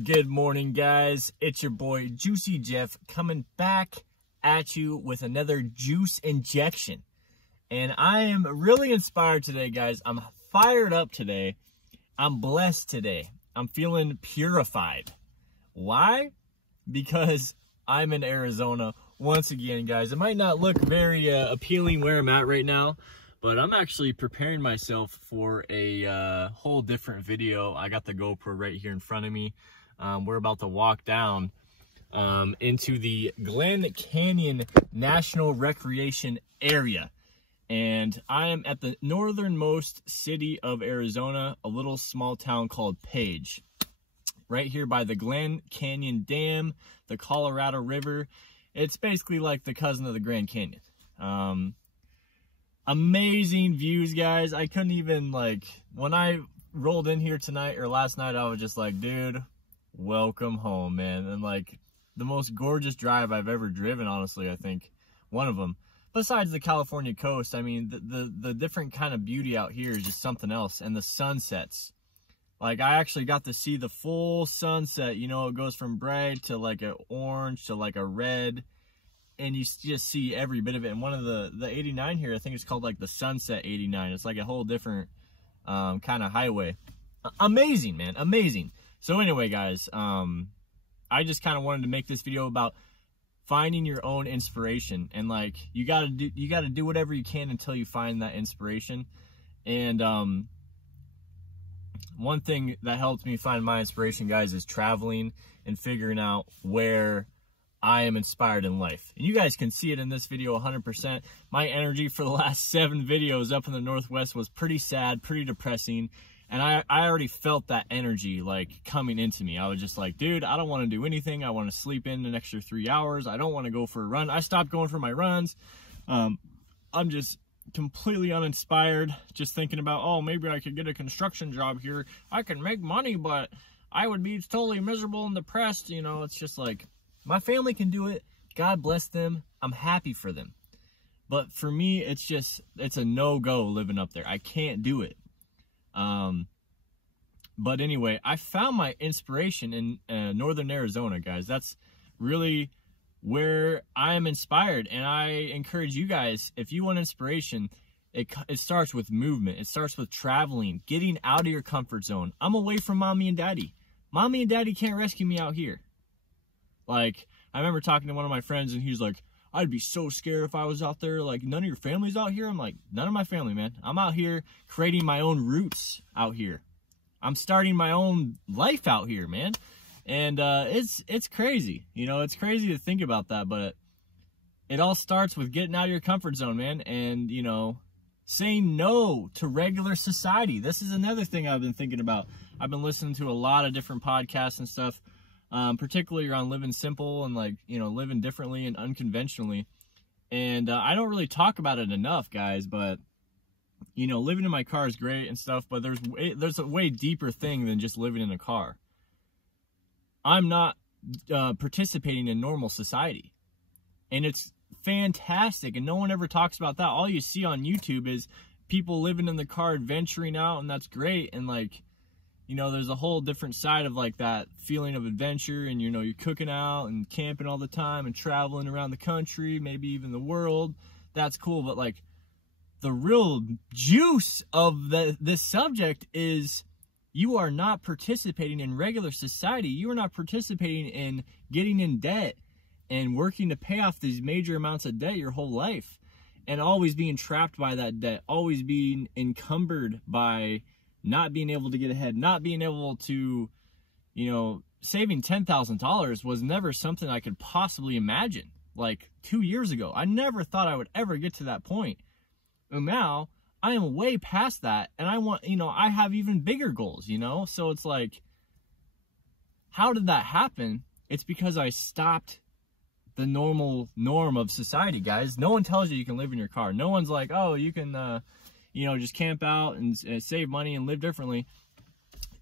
Good morning, guys. It's your boy Juicy Jeff coming back at you with another juice injection. And I am really inspired today, guys. I'm fired up today. I'm blessed today. I'm feeling purified. Why? Because I'm in Arizona once again, guys. It might not look very appealing where I'm at right now, but I'm actually preparing myself for a whole different video. I got the GoPro right here in front of me. We're about to walk down into the Glen Canyon National Recreation Area. And I am at the northernmost city of Arizona, a little small town called Page. Right here by the Glen Canyon Dam, the Colorado River. It's basically like the cousin of the Grand Canyon. Amazing views, guys. I couldn't even, when I rolled in here tonight or last night, I was just like, dude, welcome home, man. And the most gorgeous drive I've ever driven, honestly, I think. One of them. Besides the California coast, I mean, the different kind of beauty out here is just something else. And the sunsets. I actually got to see the full sunset. You know, it goes from bright to an orange to a red. And you just see every bit of it. And one of the 89 here, I think it's called the Sunset 89. It's like a whole different kind of highway. Amazing, man. Amazing. So anyway, guys, I just kind of wanted to make this video about finding your own inspiration. And you gotta do whatever you can until you find that inspiration. And one thing that helped me find my inspiration, guys, is traveling and figuring out where I am inspired in life. And you guys can see it in this video 100%. My energy for the last 7 videos up in the Northwest was pretty sad, pretty depressing. And I already felt that energy coming into me. I was just like, dude, I don't want to do anything. I want to sleep in an extra 3 hours. I don't want to go for a run. I stopped going for my runs. I'm just completely uninspired, just thinking about, oh, maybe I could get a construction job here. I can make money, but I would be totally miserable and depressed. You know, it's just my family can do it. God bless them. I'm happy for them. But for me, it's a no-go living up there. I can't do it. But anyway, I found my inspiration in northern Arizona, guys. That's really where I am inspired. And I encourage you guys, if you want inspiration, it starts with movement. It starts with traveling, getting out of your comfort zone. I'm away from mommy and daddy. Mommy and daddy can't rescue me out here. I remember talking to one of my friends, and he's like, I'd be so scared if I was out there. None of your family's out here? I'm like, none of my family, man. I'm out here creating my own roots out here. I'm starting my own life out here, man. And it's crazy. You know, it's crazy to think about that, but it all starts with getting out of your comfort zone, man. And, you know, saying no to regular society. This is another thing I've been thinking about. I've been listening to a lot of different podcasts and stuff. Particularly around living simple and living differently and unconventionally. And I don't really talk about it enough, guys, but you know, living in my car is great and stuff, but there's a way deeper thing than just living in a car. I'm not participating in normal society, and it's fantastic, and no one ever talks about that. All you see on YouTube is people living in the car, adventuring out, and that's great. And you know, there's a whole different side of that feeling of adventure, and you know, you're cooking out and camping all the time and traveling around the country, maybe even the world. That's cool, but the real juice of this subject is you are not participating in regular society. You are not participating in getting in debt and working to pay off these major amounts of debt your whole life, and always being trapped by that debt, always being encumbered by not being able to get ahead, not being able to, you know, saving $10,000 was never something I could possibly imagine. 2 years ago, I never thought I would ever get to that point. And now I am way past that, and I want, you know, I have even bigger goals, you know? So it's how did that happen? It's because I stopped the normal norm of society, guys. No one tells you can live in your car. No one's like, oh, you can, you know, just camp out and save money and live differently.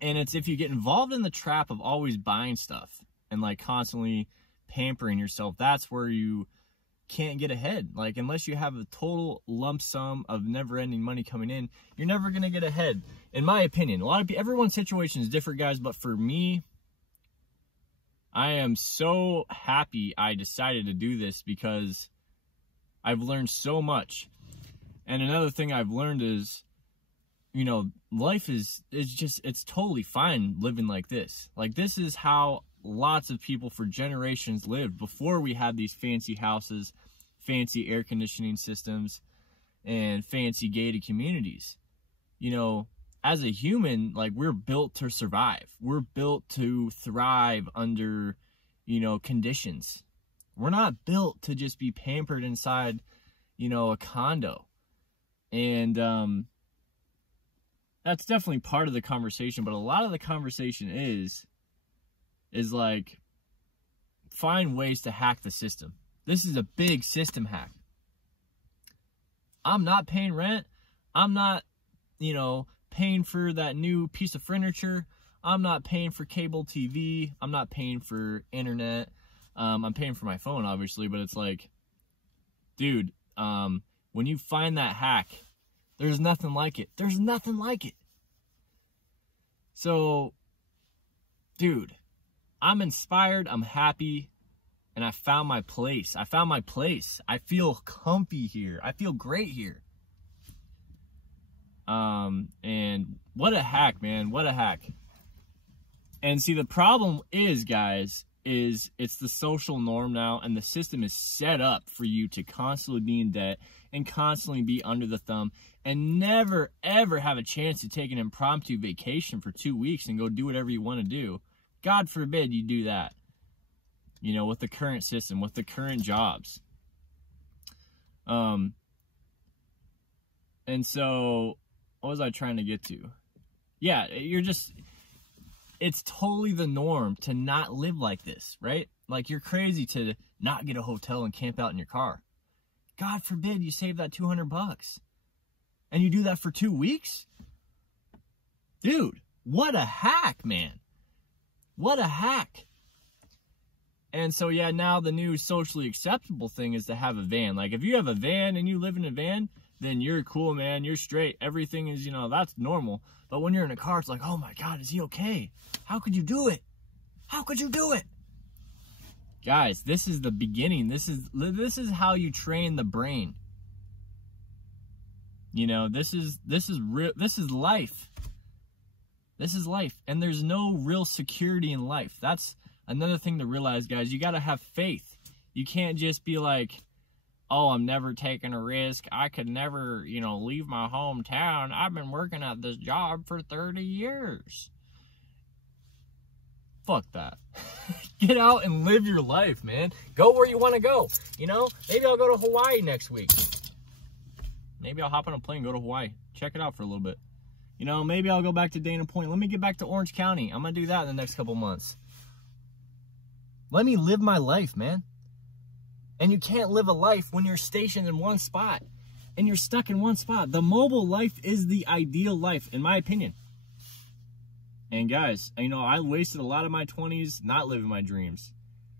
And it's if you get involved in the trap of always buying stuff and constantly pampering yourself, that's where you can't get ahead. Unless you have a total lump sum of never-ending money coming in, you're never gonna get ahead, in my opinion. Everyone's situation is different, guys, but for me, I am so happy I decided to do this because I've learned so much. And another thing I've learned is, you know, life is just, it's totally fine living like this. Like, this is how lots of people for generations lived before we had these fancy houses, fancy air conditioning systems, and fancy gated communities. You know, as a human, like, we're built to survive. We're built to thrive under, you know, conditions. We're not built to just be pampered inside, you know, a condo. And that's definitely part of the conversation, but a lot of the conversation is like, find ways to hack the system. This is a big system hack. I'm not paying rent. I'm not, you know, paying for that new piece of furniture. I'm not paying for cable TV. I'm not paying for internet. I'm paying for my phone, obviously, but it's like, dude, when you find that hack, there's nothing like it. There's nothing like it. So, dude, I'm inspired. I'm happy. And I found my place. I found my place. I feel comfy here. I feel great here. And what a hack, man. What a hack. And see, the problem is, guys, is it's the social norm now, and the system is set up for you to constantly be in debt and constantly be under the thumb and never, ever have a chance to take an impromptu vacation for 2 weeks and go do whatever you want to do. God forbid you do that, you know, with the current system, with the current jobs. And so, what was I trying to get to? Yeah, it's totally the norm to not live like this, right? Like, you're crazy to not get a hotel and camp out in your car. God forbid you save that $200 and you do that for 2 weeks. Dude, what a hack, man. What a hack. And so, yeah, now the new socially acceptable thing is to have a van. Like, if you have a van and you live in a van, then you're cool, man. You're straight. Everything is, you know, that's normal. But when you're in a car, it's like, oh my God, is he okay? How could you do it? How could you do it? Guys, this is the beginning. This is how you train the brain. You know, this is real. This is life. This is life. And there's no real security in life. That's another thing to realize, guys. You got to have faith. You can't just be like, oh, I'm never taking a risk. I could never, you know, leave my hometown. I've been working at this job for 30 years. Fuck that. Get out and live your life, man. Go where you want to go. You know, maybe I'll go to Hawaii next week. Maybe I'll hop on a plane and go to Hawaii. Check it out for a little bit. You know, maybe I'll go back to Dana Point. Let me get back to Orange County. I'm going to do that in the next couple months. Let me live my life, man. And you can't live a life when you're stationed in one spot and you're stuck in one spot. The mobile life is the ideal life, in my opinion. And guys, you know, I wasted a lot of my 20s not living my dreams.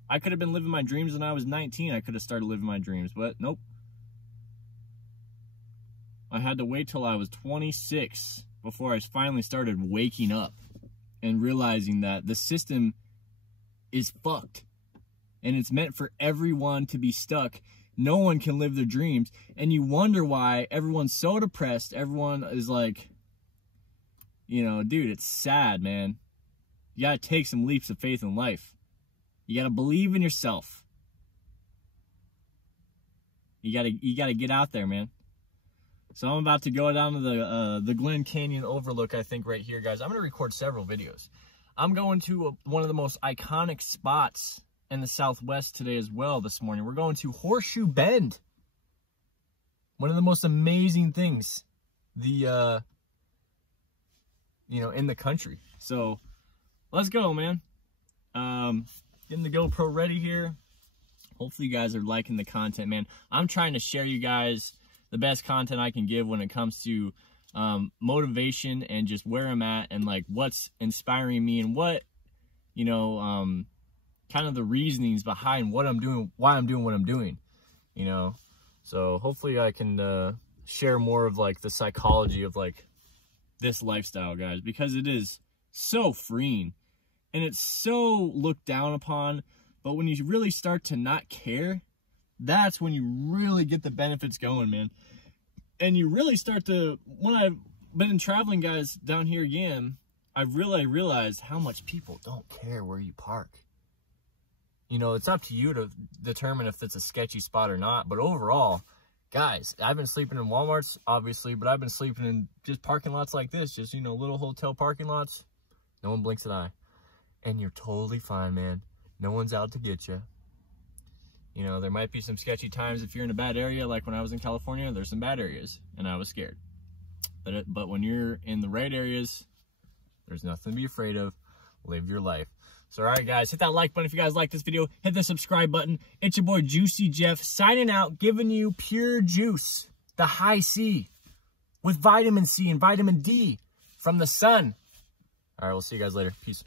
I could have been living my dreams when I was 19. I could have started living my dreams, but nope. I had to wait till I was 26 before I finally started waking up and realizing that the system is fucked. And it's meant for everyone to be stuck. No one can live their dreams. And you wonder why everyone's so depressed. Everyone is like, you know, dude, it's sad, man. You gotta take some leaps of faith in life. You gotta believe in yourself. You gotta get out there, man. So I'm about to go down to the Glen Canyon overlook, I think, right here, guys. I'm gonna record several videos. I'm going to one of the most iconic spots in the Southwest today as well this morning. We're going to Horseshoe Bend. One of the most amazing things you know, in the country. So let's go, man. Getting the GoPro ready here. Hopefully you guys are liking the content, man. I'm trying to share you guys the best content I can give when it comes to motivation and just where I'm at and like what's inspiring me and what, you know, kind of the reasonings behind what I'm doing, why I'm doing what I'm doing, you know. So hopefully I can share more of like the psychology of like this lifestyle, guys, because it is so freeing. and it's so looked down upon. But when you really start to not care, that's when you really get the benefits going, man. And you really start to, when I've been traveling, guys, down here again, I really realized how much people don't care where you park. You know, it's up to you to determine if it's a sketchy spot or not. But overall, guys, I've been sleeping in Walmarts, obviously, but I've been sleeping in just parking lots like this, just, you know, little hotel parking lots. No one blinks an eye. And you're totally fine, man. No one's out to get you. You know, there might be some sketchy times if you're in a bad area, like when I was in California, there's some bad areas, and I was scared. But when you're in the right areas, there's nothing to be afraid of. Live your life. So, all right, guys, hit that like button if you guys like this video. Hit the subscribe button. It's your boy, Juicy Jeff, signing out, giving you pure juice, the high C, with vitamin C and vitamin D from the sun. All right, we'll see you guys later. Peace.